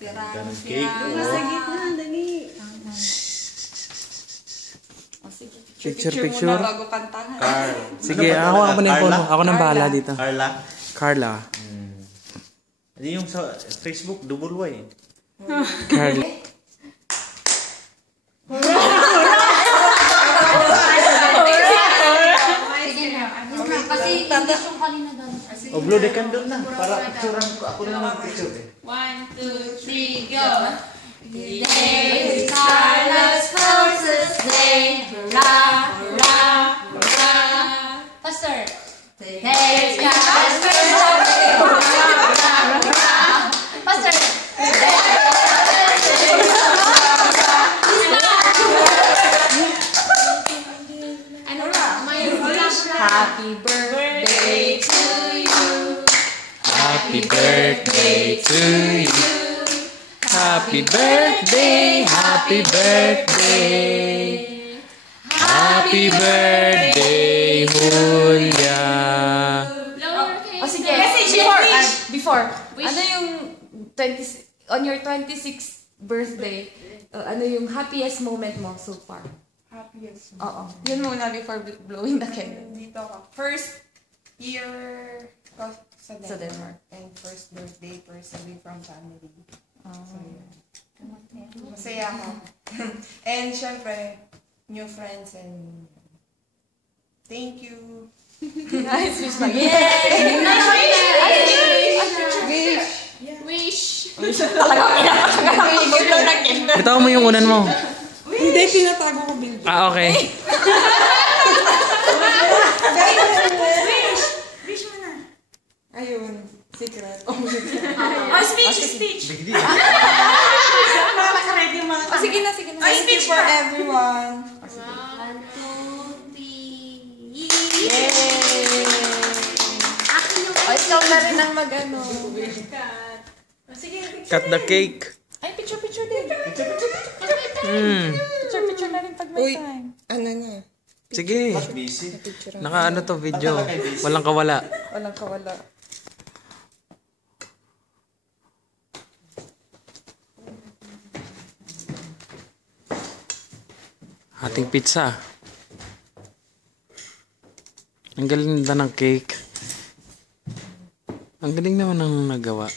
Ganun cake. Nasa gitna, dali. Picture. Muna bago kantahan. Carl. Sige, ako na yung phone mo. Ako nang bahala dito. Carla. Hindi yung sa Facebook, double Y. Carla. Kasi tapos yung kanina doon. Blow the candle na. Para picturean ko. Ako na naman picture eh. 1, 2, 3, go! Today is Carla's closest day. Hurrah, hurrah, hurrah. Faster. Today is Carla's closest day. Hurrah, hurrah, hurrah. Faster. Ano ba? May happy birthday to you. Happy birthday to you. Happy birthday, happy birthday. Happy birthday, Julia. O sige, before. Ano yung 20, on your 26th birthday, ano yung happiest moment mo so far? Happiest. Oo. Yun muna before blowing the candle. Dito ako. First year ko sa Denmark. Sa Denmark. And first birthday personally from family. So, yeah. Masaya ako. And syempre, new friends and thank you. Nice wish lang. Yay! Nice wish! Wish! Talagang pinapagpapagpagpag na candle. Bitaw mo yung unan mo. Hindi, pinatago ko bilbil. Okay. Wish mo na. Ayun. Secret. Speech! Ready yung mga Sige na. Thank you for everyone. 1, 2, 3. Yay! O, ikaw na rin ang mag-ano. Cut the cake. Ay, picture din. Picture na rin pag may time. Ano na? Sige. Busy. Naka to video. Walang kawala. Walang kawala. Ating pizza. Ang galing nila ng cake. Ang galing naman ng nagawa.